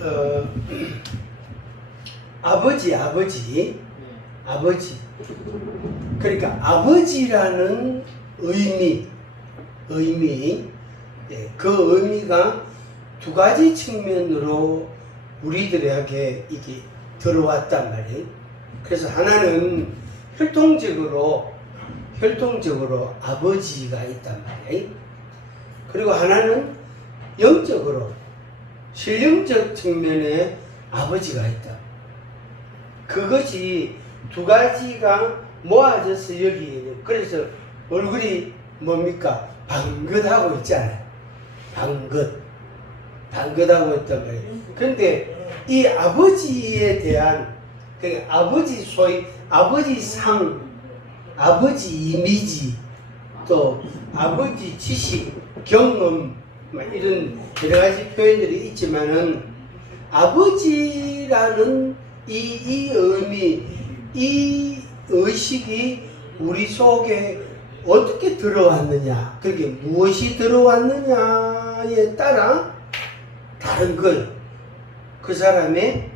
어, 아버지. 그러니까 아버지라는 의미, 예, 그 의미가 두 가지 측면으로 우리들에게 이게 들어왔단 말이에요. 그래서 하나는 혈통적으로 아버지가 있단 말이에요. 그리고 하나는 영적으로 신령적 측면에 아버지가 있다. 그것이 두 가지가 모아져서 여기, 그래서 얼굴이 뭡니까? 방긋하고 있잖아요. 방긋하고 있단 말이에요. 근데 이 아버지에 대한, 그러니까 아버지 소위 아버지 상, 아버지 이미지, 또 아버지 지식, 경험, 이런 여러 가지 표현들이 있지만은 아버지라는 이 의미, 이 의식이 우리 속에 어떻게 들어왔느냐, 그게 무엇이 들어왔느냐에 따라 다른 걸, 그 사람의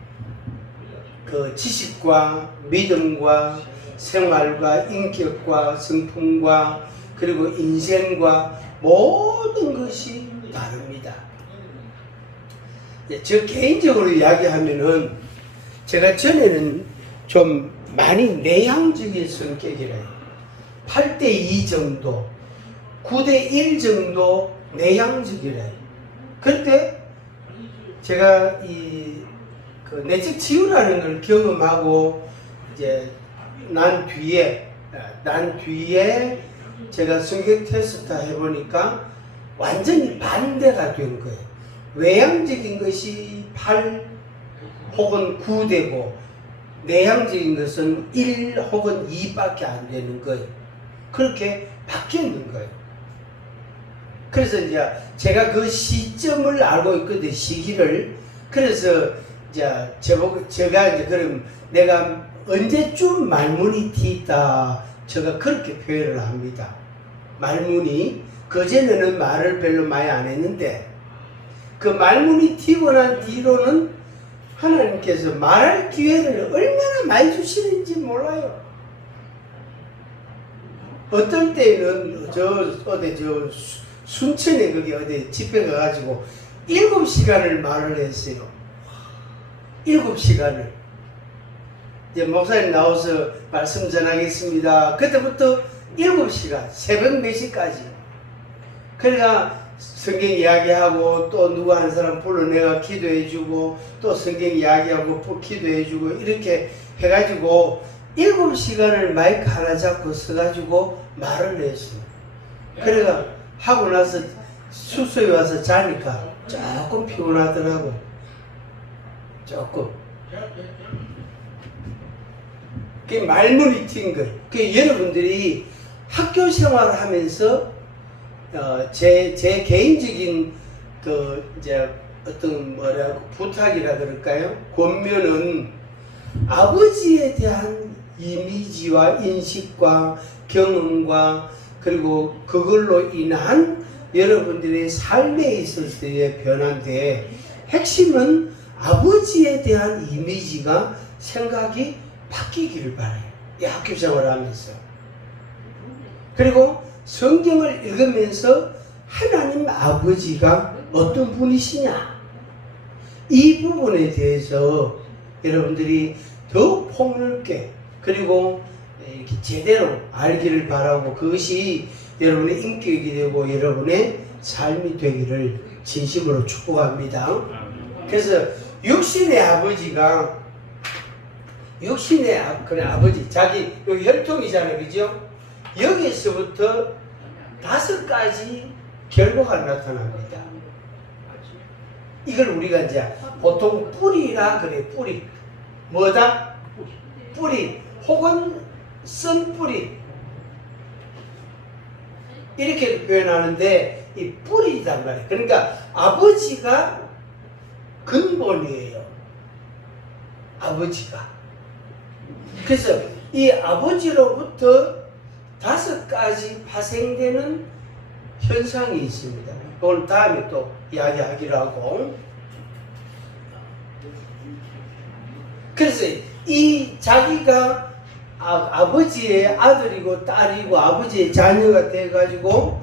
그 지식과 믿음과 생활과 인격과 성품과 그리고 인생과 모든 것이 다릅니다. 저 개인적으로 이야기하면은 제가 전에는 좀 많이 내향적인 성격이래요. 8대2 정도, 9대1 정도 내향적이래요. 그런데 제가 그 내적 치유라는 걸 경험하고 이제 난 뒤에 제가 성격 테스트 해보니까 완전히 반대가 된 거예요. 외향적인 것이 8 혹은 9되고 내향적인 것은 1 혹은 2밖에 안 되는 거예요. 그렇게 바뀌었는 거예요. 그래서 이제 제가 그 시점을 알고 있거든요. 시기를. 그래서 이제 제가 이제 그럼 내가 언제쯤 말문이 튑다, 제가 그렇게 표현을 합니다. 말문이, 그전에는 말을 별로 많이 안 했는데 그 말문이 튀고 난 뒤로는 하나님께서 말할 기회를 얼마나 많이 주시는지 몰라요. 어떨 때는 어디 순천에 거기 어디 집회 가가지고 7시간을 말을 했어요. 7시간을. 이제 목사님 나와서 말씀 전하겠습니다. 그때부터 7시간, 새벽 4시까지. 그러니까 성경 이야기하고 또 누구 한 사람 불러내가 기도해주고 또 성경 이야기하고 기도해주고 이렇게 해가지고 7시간을 마이크 하나 잡고 서가지고 말을 했어요. 그래가 하고 나서 숙소에 와서 자니까 조금 피곤하더라고요. 조금. 그게 말문이 튄 거예요. 그 여러분들이 학교 생활을 하면서 제 개인적인 이제 어떤 부탁이라 그럴까요? 권면은 아버지에 대한 이미지와 인식과 경험과 그리고 그걸로 인한 여러분들의 삶에 있어서의 변화인데, 핵심은 아버지에 대한 이미지가 생각이 바뀌기를 바라요. 이 학교 생활을 하면서. 그리고 성경을 읽으면서 하나님 아버지가 어떤 분이시냐, 이 부분에 대해서 여러분들이 더 폭넓게 그리고 이렇게 제대로 알기를 바라고, 그것이 여러분의 인격이 되고 여러분의 삶이 되기를 진심으로 축복합니다. 그래서 육신의 아버지가 아버지, 자기 여기 혈통이잖아요, 그죠? 여기서부터 5가지 결과가 나타납니다. 이걸 우리가 이제 보통 뿌리라 그래. 뿌리. 뭐다? 뿌리 혹은 쓴뿌리, 이렇게 표현하는데 이 뿌리란 말이에요. 그러니까 아버지가 근본이에요. 아버지가. 그래서 이 아버지로부터 5가지 파생되는 현상이 있습니다. 오늘 다음에 또 이야기하기로 하고, 그래서 이 자기가 아버지의 아들이고 딸이고 아버지의 자녀가 돼가지고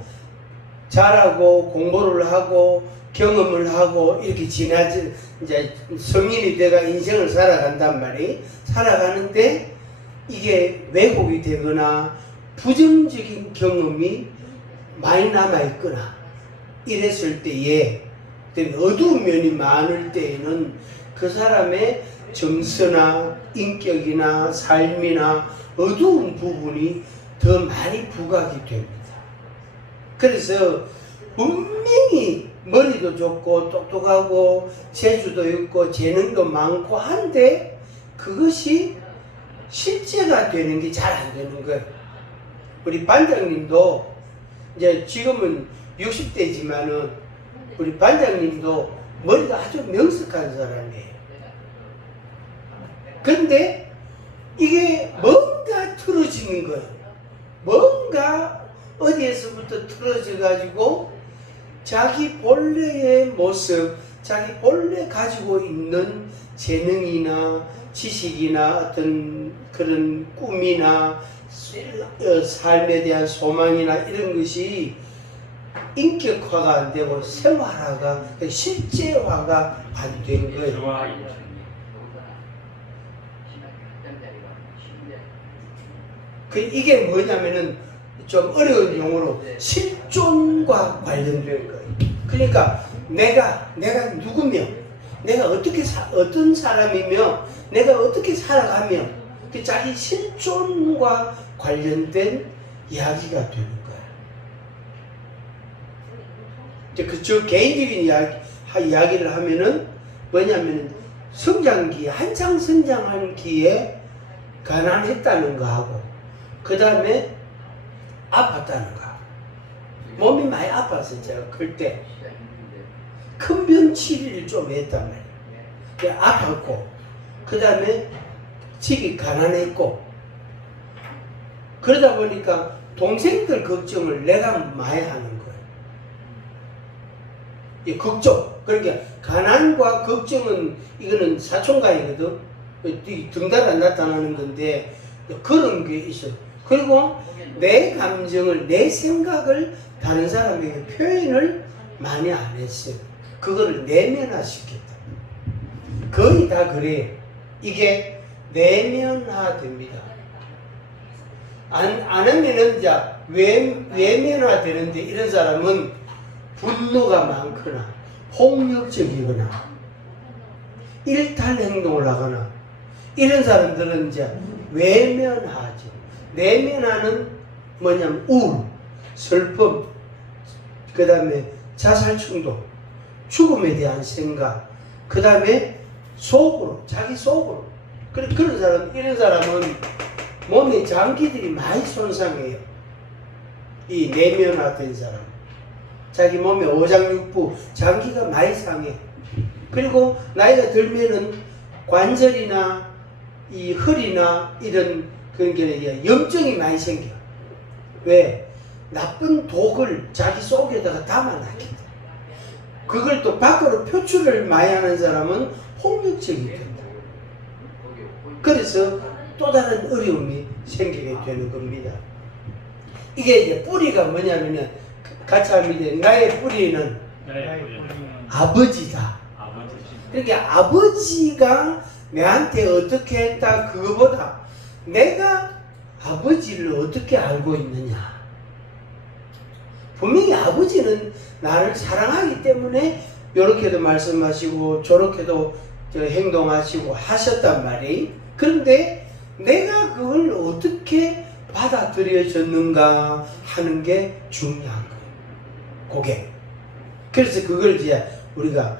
자라고 공부를 하고 경험을 하고 이렇게 지나지 이제 성인이 돼가 인생을 살아간단 말이 살아가는데 이게 왜곡이 되거나 부정적인 경험이 많이 남아있거나 이랬을 때에 어두운 면이 많을 때에는 그 사람의 정서나 인격이나 삶이나 어두운 부분이 더 많이 부각이 됩니다. 그래서 분명히 머리도 좋고 똑똑하고 재주도 있고 재능도 많고 한데 그것이 실제가 되는 게 잘 안 되는 거예요. 우리 반장님도 이제 지금은 60대지만은 우리 반장님도 머리가 아주 명석한 사람이에요. 그런데 이게 뭔가 틀어지는 거예요. 뭔가 어디에서부터 틀어져 가지고 자기 본래의 모습, 자기 본래 가지고 있는 재능이나 지식이나 어떤 그런 꿈이나 삶에 대한 소망이나 이런 것이 인격화가 안 되고 생활화가 실제화가 안 된 거예요. 이게 뭐냐면은 좀 어려운 용어로 실존과 관련된 거예요. 그러니까 내가 누구며, 내가 어떻게 어떤 사람이며, 내가 어떻게 살아가며, 그 자기 실존과 관련된 이야기가 되는 거예요. 저 개인적인 이야기를 하면은 뭐냐면은 성장기, 한창 성장한 기에 가난했다는 거하고, 그 다음에 아팠다는 거. 몸이 많이 아팠어요. 제가 클 때. 큰 병 치료를 좀 했단 말이에요. 아팠고, 그 다음에 집이 가난했고, 그러다 보니까 동생들 걱정을 내가 많이 하는 거예요. 이 걱정. 그러니까 가난과 걱정은 이거는 사촌간이거든. 등달아 나타나는 건데 그런 게 있어요. 그리고 내 감정을, 내 생각을 다른 사람에게 표현을 많이 안 했어요. 그거를 내면화시켰다. 거의 다 그래요. 이게 내면화됩니다. 안 하면은 이제 외면화되는데 이런 사람은 분노가 많거나 폭력적이거나 일탈 행동을 하거나 이런 사람들은 이제 외면하죠. 내면화는 뭐냐면 우울, 슬픔, 그 다음에 자살 충동, 죽음에 대한 생각, 그 다음에 속으로, 자기 속으로. 그런 사람, 이런 사람은 몸의 장기들이 많이 손상해요. 이 내면화된 사람. 자기 몸의 오장육부, 장기가 많이 상해. 그리고 나이가 들면은 관절이나 이 허리나 이런 그런 게 염증이 많이 생겨. 왜? 나쁜 독을 자기 속에다가 담아놨기 때문에. 그걸 또 밖으로 표출을 많이 하는 사람은 폭력적이 된다. 그래서 또 다른 어려움이 생기게 되는 겁니다. 이게 이제 뿌리가 뭐냐면은 같이 하면 나의 뿌리는 아버지다. 그러니까 아버지가 내한테 어떻게 했다 그거보다 내가 아버지를 어떻게 알고 있느냐. 분명히 아버지는 나를 사랑하기 때문에 이렇게도 말씀하시고 저렇게도 행동하시고 하셨단 말이에요. 그런데 내가 그걸 어떻게 받아들여졌는가 하는 게 중요한 거예요. 그게. 그래서 그걸 이제 우리가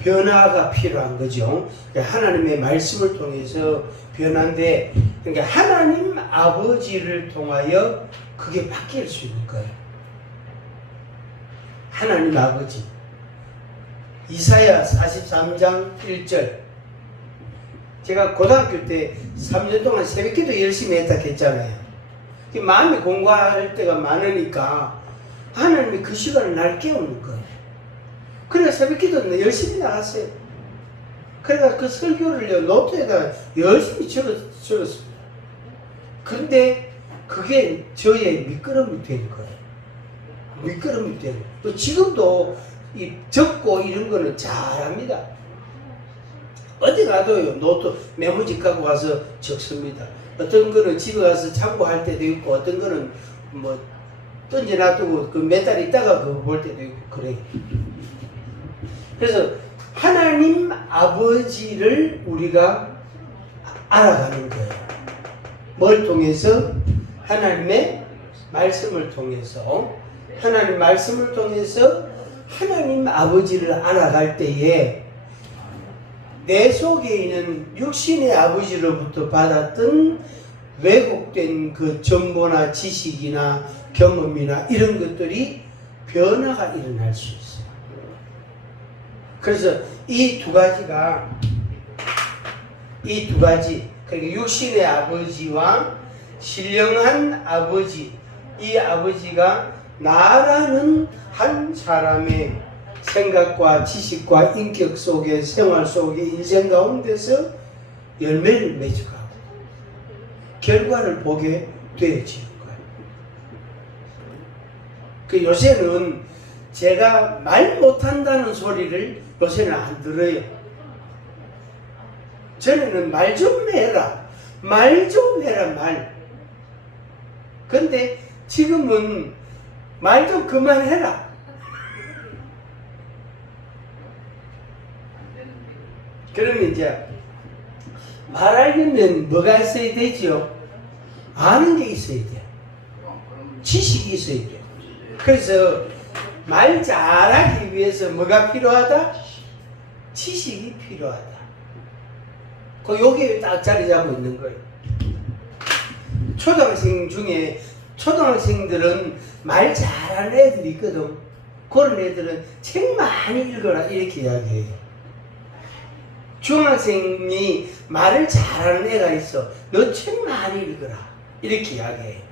변화가 필요한 거죠. 하나님의 말씀을 통해서 변화인데, 그러니까 하나님 아버지를 통하여 그게 바뀔 수 있는 거예요. 하나님 아버지. 이사야 43장 1절. 제가 고등학교 때 3년 동안 새벽기도 열심히 했다 했잖아요. 마음이 공부할 때가 많으니까 하나님이 그 시간을 날 깨우는 거예요. 그래서 새벽기도 열심히 나갔어요. 그러니까 그 설교를요, 노트에다 열심히 적었습니다. 근데 그게 저의 밑거름이 된 거예요. 밑거름이 된 거예요. 또 지금도 이 적고 이런 거는 잘합니다. 어디 가도요, 노트 메모지 갖고 가서 적습니다. 어떤 거는 집에 가서 참고할 때도 있고, 어떤 거는 뭐 던져놔두고 그 몇 달 있다가 그거 볼 때도 있고, 그래요. 그래서 하나님 아버지를 우리가 알아가는 거예요. 뭘 통해서? 하나님의 말씀을 통해서. 하나님 말씀을 통해서 하나님 아버지를 알아갈 때에 내 속에 있는 육신의 아버지로부터 받았던 왜곡된 그 정보나 지식이나 경험이나 이런 것들이 변화가 일어날 수 있어요. 그래서 이 두 가지가, 그러니까 육신의 아버지와 신령한 아버지, 이 아버지가 나라는 한 사람의 생각과 지식과 인격 속에, 생활 속에, 인생 가운데서 열매를 맺어가고 결과를 보게 되어지는 거예요. 그 요새는 제가 말 못한다는 소리를 요새는 안 들어요. 전에는 말 좀 해라, 말 좀 해라, 말. 근데 지금은 말 좀 그만해라. 그러면 이제 말하려면 뭐가 있어야 되죠? 아는 게 있어야 돼요. 지식이 있어야 돼요. 그래서 말 잘하기 위해서 뭐가 필요하다? 지식이 필요하다. 여기에 딱 자리 잡고 있는 거예요. 초등학생 중에, 초등학생들은 말 잘하는 애들이 있거든. 그런 애들은 책 많이 읽어라 이렇게 이야기해요. 중학생이 말을 잘하는 애가 있어. 너 책 많이 읽어라 이렇게 이야기해요.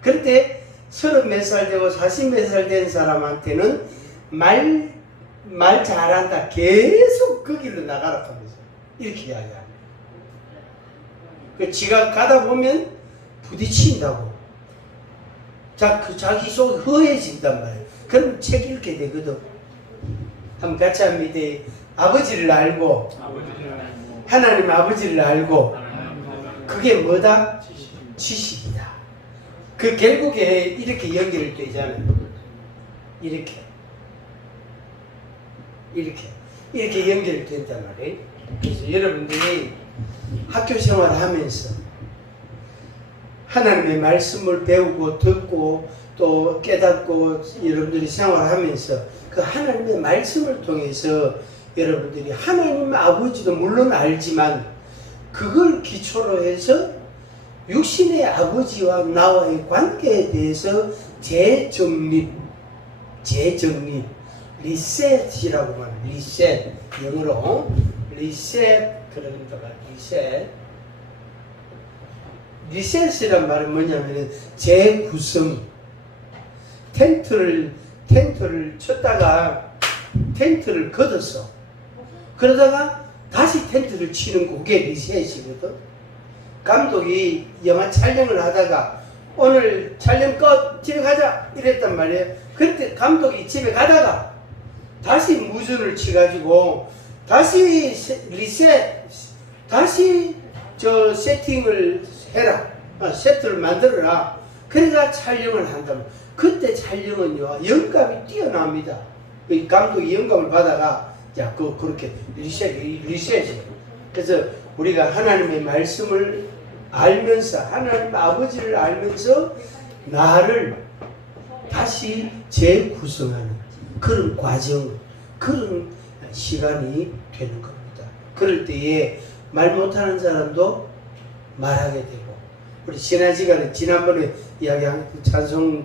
그런데 30 몇 살 되고 40 몇 살 된 사람한테는 말 잘한다, 계속 그 길로 나가라 하면서 이렇게 이야기합니다. 지가 가다 보면 부딪힌다고. 자기 속이 허해진단 말이에요. 그럼 책 읽게 되거든. 한번 같이 합니다. 아버지를 알고, 하나님 아버지를 알고, 그게 뭐다? 지식이다. 그 결국에 이렇게 연결되잖아요. 이렇게 연결된단 말이에요. 그래서 여러분들이 학교 생활을 하면서 하나님의 말씀을 배우고 듣고 또 깨닫고 여러분들이 생활하면서 그 하나님의 말씀을 통해서 여러분들이 하나님 아버지도 물론 알지만 그걸 기초로 해서 육신의 아버지와 나와의 관계에 대해서 재정립, 리셋이라고 말해요. 리셋, 영어로 리셋, 그런다. 리셋이란 말은 뭐냐면 재구성. 텐트를 쳤다가 텐트를 걷었어. 그러다가 다시 텐트를 치는 거, 그게 리셋이거든. 감독이 영화 촬영을 하다가 오늘 촬영 끝, 집에 가자 이랬단 말이에요. 그때 감독이 집에 가다가 다시 무전을 치가지고 다시 리셋, 다시 세팅을 해라, 세트를 만들어라. 그러니까 촬영을 한다면 그때 촬영은요 영감이 뛰어납니다. 감독이 영감을 받아가 그렇게 리셋이. 그래서 우리가 하나님의 말씀을 알면서, 하나님 아버지를 알면서 나를 다시 재구성하는 그런 과정, 그런 시간이 되는 겁니다. 그럴 때에 말 못하는 사람도 말하게 되고, 우리 지난 시간에 지난번에 이야기한 찬송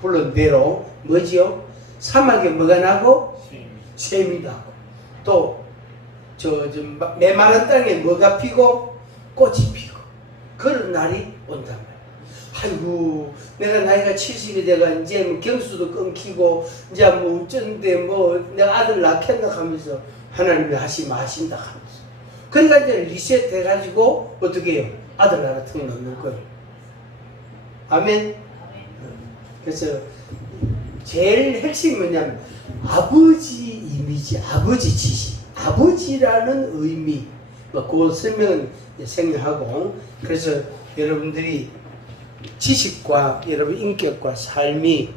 불른 대로 뭐지요? 사막에 뭐가 나고? 샘이 나고, 또 메마른 땅에 뭐가 피고? 꽃이 피고, 그런 날이 온단 말이에요. 아이고, 내가 나이가 70이 돼가 이제 뭐 경수도 끊기고 이제 뭐 어쩐데 뭐 내가 아들 낳겠나 하면서 하나님이 하시면 하신다 하면서 그러니까 이제 리셋 해가지고 어떻게 해요? 아들 나라 턱 넣는 거예요. 아멘. 그래서 제일 핵심이 뭐냐면 아버지 이미지, 아버지 지식, 아버지라는 의미, 그 설명은 생략하고, 그래서 여러분들이 지식과 여러분 인격과 삶이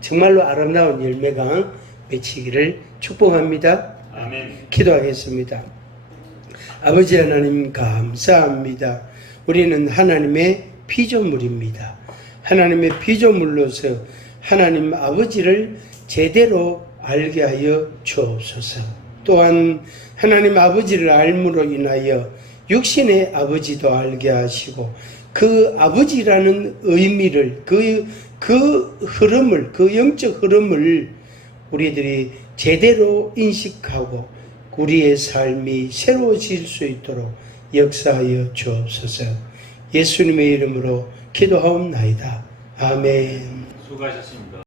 정말로 아름다운 열매가 맺히기를 축복합니다. 아멘. 기도하겠습니다. 아버지 하나님 감사합니다. 우리는 하나님의 피조물입니다. 하나님의 피조물로서 하나님 아버지를 제대로 알게 하여 주옵소서. 또한 하나님 아버지를 알므로 인하여 육신의 아버지도 알게 하시고 그 아버지라는 의미를 그 흐름을, 그 영적 흐름을 우리들이 제대로 인식하고 우리의 삶이 새로워질 수 있도록 역사하여 주옵소서. 예수님의 이름으로 기도하옵나이다. 아멘. 수고하셨습니다.